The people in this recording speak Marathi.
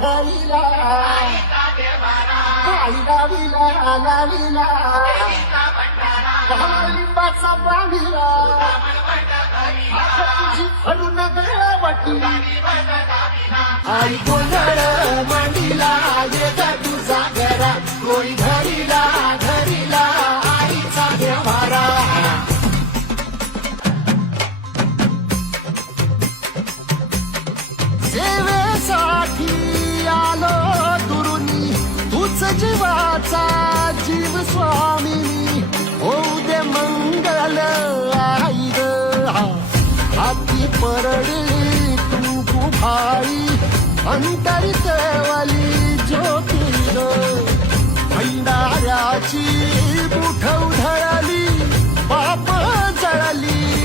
घरीला आईला विला लावीला लिंबाचा बांधीला तुझी फडून गळवटी आई गोंधळ मांडीला ये ग तुझा घरा कोळी घरीला घरीला आईचा व्यवहारा सेवेसाठी आलो दुरुनी तूच जीवाचा जीव स्वामिनी होऊ दे मंगल आई ग हाती परडी तू भाई अंतरी केवली ज्योती ग भंडाऱ्याची मुठ उधळली पाप जळली